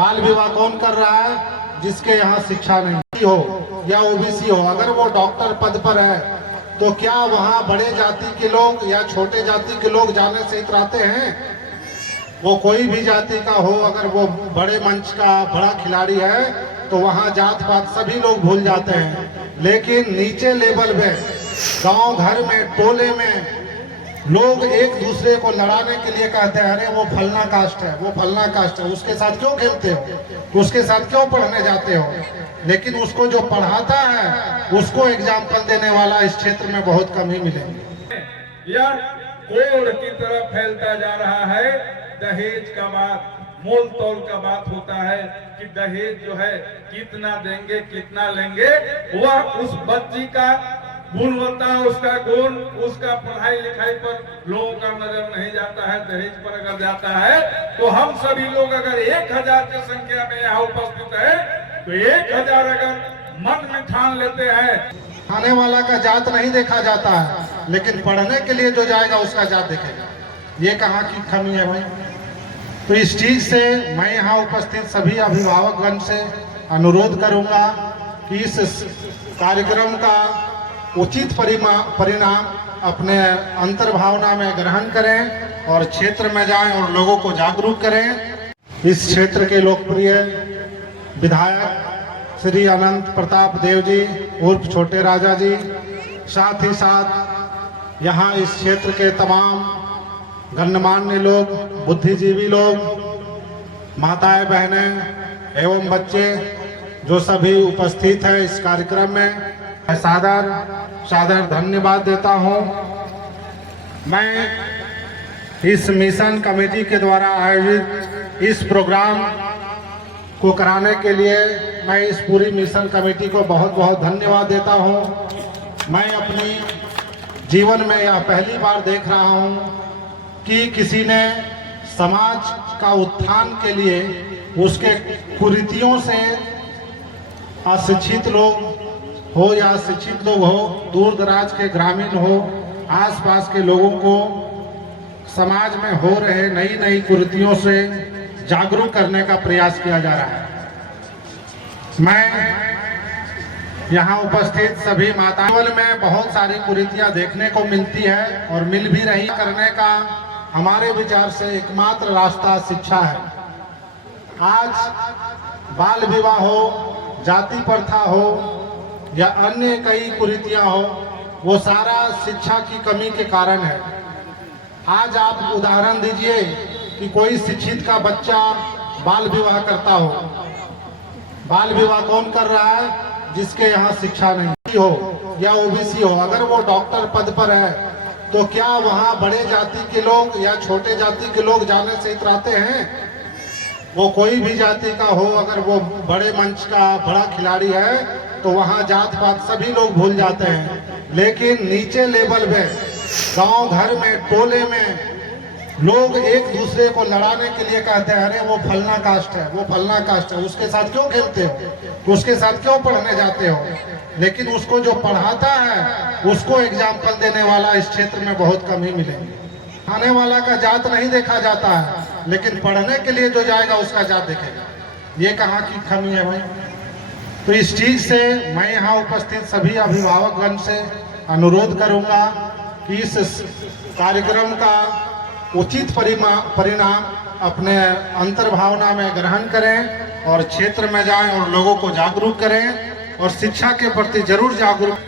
बाल विवाह कौन कर रहा है? जिसके यहाँ शिक्षा नहीं हो या ओबीसी हो। अगर वो डॉक्टर पद पर है तो क्या वहाँ बड़े जाति के लोग या छोटे जाति के लोग जाने से इतराते हैं? वो कोई भी जाति का हो, अगर वो बड़े मंच का बड़ा खिलाड़ी है तो वहाँ जात पात सभी लोग भूल जाते हैं। लेकिन नीचे लेवल में, गांव घर में, टोले में लोग एक दूसरे को लड़ाने के लिए कहते हैं, अरे वो फलना कास्ट है, वो फलना कास्ट है, उसके साथ क्यों खेलते हो, उसके साथ क्यों पढ़ने जाते हो। लेकिन उसको जो पढ़ाता है उसको एग्जाम्पल देने वाला इस क्षेत्र में बहुत कम ही मिलेंगे। यह कोड़ की तरफ फैलता जा रहा है। दहेज का बात, मोल तोल का बात होता है कि दहेज जो है कितना देंगे कितना लेंगे, वह उस बच्ची का गुणवत्ता, उसका गुण, उसका पढ़ाई लिखाई पर लोगों का नजर नहीं जाता है। दहेज पर अगर जाता है तो हम सभी लोग अगर 1000 की संख्या में यहाँ उपस्थित है तो 1000 अगर मन में ठान लेते हैं। खाने वाला का जात नहीं देखा जाता है, लेकिन पढ़ने के लिए जो जाएगा उसका जात देखेगा। ये कहाँ की कमी है भाई? तो इस चीज से मैं यहाँ उपस्थित सभी अभिभावकगण से अनुरोध करूंगा कि इस कार्यक्रम का उचित परिणाम अपने अंतर्भावना में ग्रहण करें और क्षेत्र में जाएं और लोगों को जागरूक करें। इस क्षेत्र के लोकप्रिय विधायक श्री अनंत प्रताप देव जी उर्फ छोटे राजा जी, साथ ही साथ यहाँ इस क्षेत्र के तमाम गणमान्य लोग, बुद्धिजीवी लोग, माताएं बहनें एवं बच्चे जो सभी उपस्थित हैं इस कार्यक्रम में, मैं सादर धन्यवाद देता हूं। मैं इस मिशन कमेटी के द्वारा आयोजित इस प्रोग्राम को कराने के लिए मैं इस पूरी मिशन कमेटी को बहुत बहुत धन्यवाद देता हूं। मैं अपनी जीवन में यह पहली बार देख रहा हूं कि किसी ने समाज का उत्थान के लिए उसके कुरीतियों से अशिक्षित लोग हो या शिक्षित लोग हो, दूर दराज के ग्रामीण हो, आसपास के लोगों को समाज में हो रहे नई नई कुरीतियों से जागरूक करने का प्रयास किया जा रहा है। मैं यहाँ उपस्थित सभी माताओं में बहुत सारी कुरीतियां देखने को मिलती है और मिल भी रही। करने का हमारे विचार से एकमात्र रास्ता शिक्षा है। आज बाल विवाह हो, जाति प्रथा हो या अन्य कई कुरीतियां हो, वो सारा शिक्षा की कमी के कारण है। आज आप उदाहरण दीजिए कि कोई शिक्षित का बच्चा बाल विवाह करता हो। बाल विवाह कौन कर रहा है? जिसके यहाँ शिक्षा नहीं हो या ओबीसी हो। अगर वो डॉक्टर पद पर है तो क्या वहाँ बड़े जाति के लोग या छोटे जाति के लोग जाने से इतराते हैं? वो कोई भी जाति का हो, अगर वो बड़े मंच का बड़ा खिलाड़ी है तो वहाँ जात पात सभी लोग भूल जाते हैं। लेकिन नीचे लेवल में, गांव घर में, टोले में लोग एक दूसरे को लड़ाने के लिए कहते हैं, अरे वो फलना कास्ट है, वो फलना कास्ट है, उसके साथ क्यों खेलते हो, उसके साथ क्यों पढ़ने जाते हो। लेकिन उसको जो पढ़ाता है उसको एग्जाम्पल देने वाला इस क्षेत्र में बहुत कम ही मिलेंगे। खाने वाला का जात नहीं देखा जाता है, लेकिन पढ़ने के लिए जो जाएगा उसका जात देखेगा। ये कहाँ की कमी है भाई? तो इस चीज से मैं यहाँ उपस्थित सभी अभिभावकगण से अनुरोध करूंगा कि इस कार्यक्रम का उचित परिणाम अपने अंतर्भावना में ग्रहण करें और क्षेत्र में जाएं और लोगों को जागरूक करें और शिक्षा के प्रति जरूर जागरूक।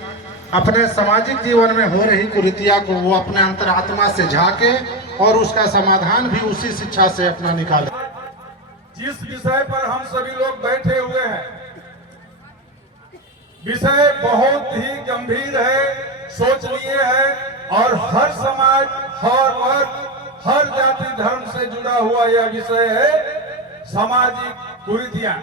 अपने सामाजिक जीवन में हो रही कुरीतियां को वो अपने अंतरात्मा से झांके और उसका समाधान भी उसी शिक्षा से अपना निकाले। जिस विषय पर हम सभी लोग बैठे हुए हैं, विषय बहुत ही गंभीर है, सोचनीय है और हर समाज, हर वर्ग, हर जाति धर्म से जुड़ा हुआ यह विषय है सामाजिक कुरीतियां।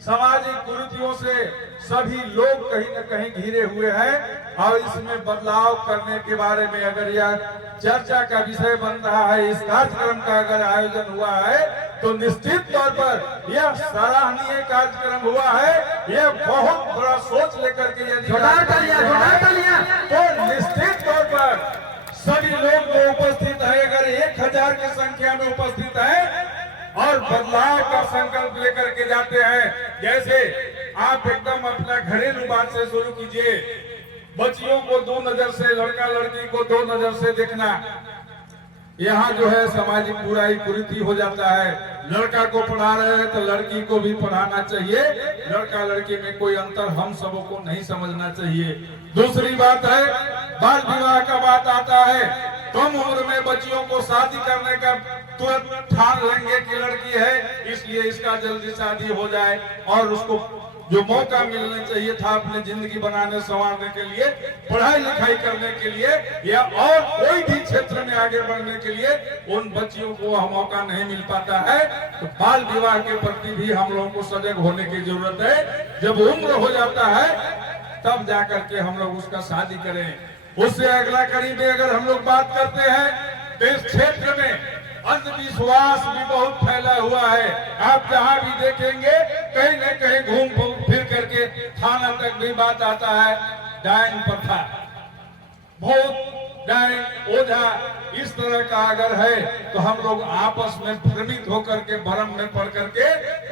सामाजिक कुरीतियों से सभी लोग कहीं न कहीं घिरे हुए हैं और इसमें बदलाव करने के बारे में अगर यह चर्चा का विषय बन रहा है, इस कार्यक्रम का अगर आयोजन हुआ है तो निश्चित तौर पर यह सराहनीय कार्यक्रम हुआ है। यह बहुत बड़ा सोच लेकर के यदि तो निश्चित तौर पर सभी लोग जो उपस्थित है, अगर 1000 की संख्या में उपस्थित है और बदलाव का संकल्प लेकर के जाते हैं। जैसे आप एकदम अपना घरेलू बात से शुरू कीजिए। बच्चियों को दो नजर से, लड़का लड़की को दो नजर से देखना, यहाँ जो है सामाजिक बुराई कुरीति हो जाता है। लड़का को पढ़ा रहे हैं तो लड़की को भी पढ़ाना चाहिए। लड़का लड़की में कोई अंतर हम सबों को नहीं समझना चाहिए। दूसरी बात है, बाल विवाह का बात आता है। कम उम्र में बच्चियों को शादी करने का तुरंत ठान लेंगे कि लड़की है इसलिए इसका जल्दी शादी हो जाए, और उसको जो मौका मिलना चाहिए था अपनी जिंदगी बनाने संवारने के लिए, पढ़ाई लिखाई करने के लिए या और कोई भी क्षेत्र में आगे बढ़ने के लिए, उन बच्चियों को वह मौका नहीं मिल पाता है। तो बाल विवाह के प्रति भी हम लोगों को सजग होने की जरूरत है। जब उम्र हो जाता है तब जाकर के हम लोग उसका शादी करें। उससे अगला कड़ी में अगर हम लोग बात करते हैं तो इस क्षेत्र में अंधविश्वास भी बहुत फैला हुआ है। आप जहां भी देखेंगे कहीं न कहीं घूम फिर करके थाना तक भी बात आता है। डायन प्रथा, भूत, डायन, ओझा, इस तरह का अगर है तो हम लोग आपस में भ्रमित होकर के भ्रम में पड़ करके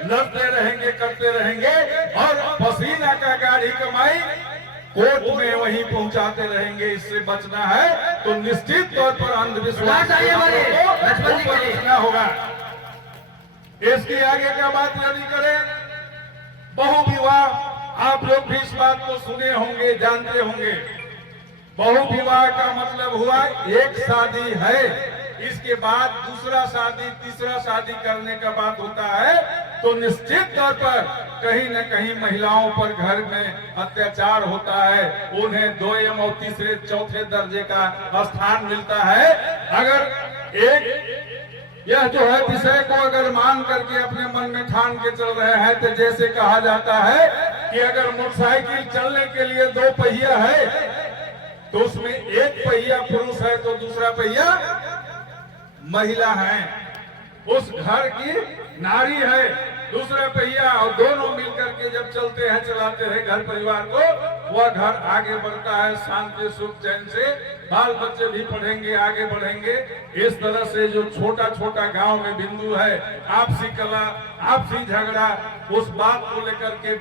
लड़ते रहेंगे, करते रहेंगे, और पसीना का गाढ़ी कमाई कोर्ट में वहीं पहुंचाते रहेंगे। इससे बचना है तो निश्चित तौर पर अंधविश्वास को बचना होगा। इसकी आगे क्या बात यदि करें, बहुविवाह, आप लोग भी इस बात को सुने होंगे, जानते होंगे। बहुविवाह का मतलब हुआ एक शादी है, इसके बाद दूसरा शादी, तीसरा शादी करने का बात होता है। तो निश्चित तौर पर कहीं न कहीं महिलाओं पर घर में अत्याचार होता है, उन्हें दोयम और तीसरे चौथे दर्जे का स्थान मिलता है। अगर एक यह जो है विषय को अगर मान करके अपने मन में ठान के चल रहे हैं, तो जैसे कहा जाता है कि अगर मोटरसाइकिल चलने के लिए दो पहिया है तो उसमें एक पहिया पुरुष है तो दूसरा पहिया महिला है, उस घर की नारी है दूसरा पहिया, और दोनों मिलकर के जब चलते हैं, चलाते हैं घर परिवार को, वह घर आगे बढ़ता है शांति सुख चैन से। बाल बच्चे भी पढ़ेंगे, आगे बढ़ेंगे। इस तरह से जो छोटा छोटा गांव में बिंदु है, आपसी कला, आपसी झगड़ा, उस बात को लेकर के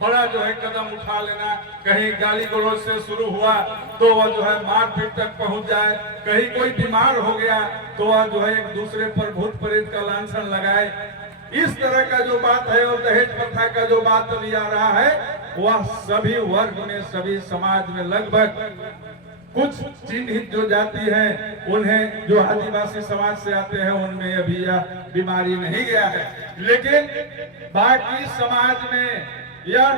बड़ा जो है कदम उठा लेना। कहीं गाली गलौज से शुरू हुआ तो वह जो है मारपीट तक पहुंच जाए, कहीं कोई बीमार हो गया तो वह जो है एक दूसरे पर भूत प्रेत का लांछन लगाए। इस तरह का जो बात है, और दहेज प्रथा का जो बात चली आ रहा है, वह सभी वर्ग में, सभी समाज में लगभग कुछ चिन्हित जो जाति है, उन्हें जो आदिवासी समाज से आते हैं, उनमें अभी यह बीमारी नहीं गया है। लेकिन बाकी समाज में यह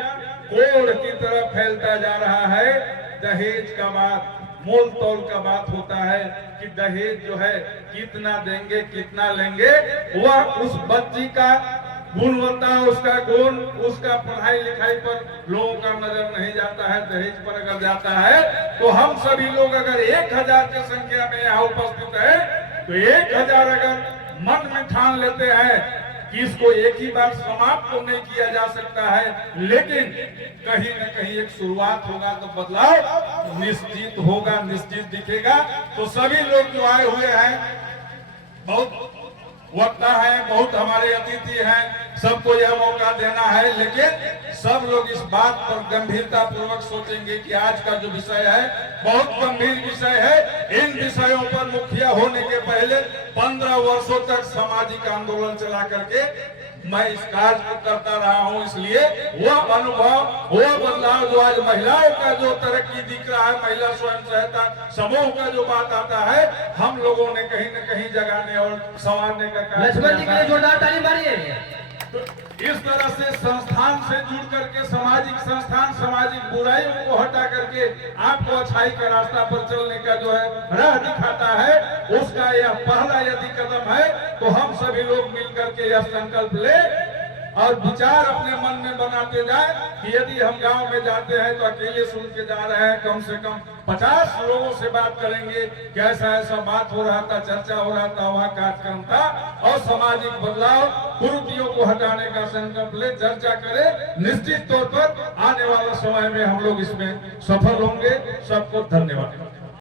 कोढ़ की तरह फैलता जा रहा है। दहेज का बात, मोल तोल का बात होता है कि दहेज जो है कितना देंगे, कितना लेंगे, वह उस बच्ची का गुणवत्ता, उसका गुण, उसका पढ़ाई लिखाई पर लोगों का नजर नहीं जाता है। दहेज पर अगर जाता है तो हम सभी लोग अगर 1000 की संख्या में यहाँ उपस्थित है तो 1000 अगर मन में ठान लेते हैं कि इसको एक ही बार समाप्त तो नहीं किया जा सकता है, लेकिन कहीं न कहीं एक शुरुआत होगा तो बदलाव निश्चित होगा, निश्चित दिखेगा। तो सभी लोग जो आए हुए हैं, बहुत वक्ता है, बहुत हमारे अतिथि हैं, सबको यह मौका देना है, लेकिन सब लोग इस बात पर गंभीरता पूर्वक सोचेंगे कि आज का जो विषय है बहुत गंभीर विषय है। इन विषयों पर मुखिया होने के पहले 15 वर्षों तक सामाजिक आंदोलन चला करके मैं इस कार्य को करता रहा हूं, इसलिए वह अनुभव, वह बदलाव जो आज महिलाओं का जो तरक्की दिख रहा है, महिला स्वयं सहायता समूह का जो बात आता है, हम लोगों ने कहीं न कहीं जगाने और संवारने का कार्य। लक्ष्मण जी के लिए जोरदार ताली मारिए। तो इस तरह से संस्थान से जुड़ करके सामाजिक संस्थान, सामाजिक बुराइयों को हटा करके आपको अच्छाई का रास्ता पर चलने का जो है राह दिखाता है, उसका यह पहला यदि कदम है तो हम सभी लोग मिलकर के यह संकल्प ले और विचार अपने मन में बनाते जाए कि यदि हम गांव में जाते हैं तो अकेले सुन के जा रहे हैं, कम से कम 50 लोगों से बात करेंगे कि ऐसा ऐसा बात हो रहा था, चर्चा हो रहा था, वहाँ कार्यक्रम था, और सामाजिक बदलाव, कुरीतियों को हटाने का संकल्प ले, चर्चा करें। निश्चित तौर पर आने वाला समय में हम लोग इसमें सफल होंगे। सबको धन्यवाद।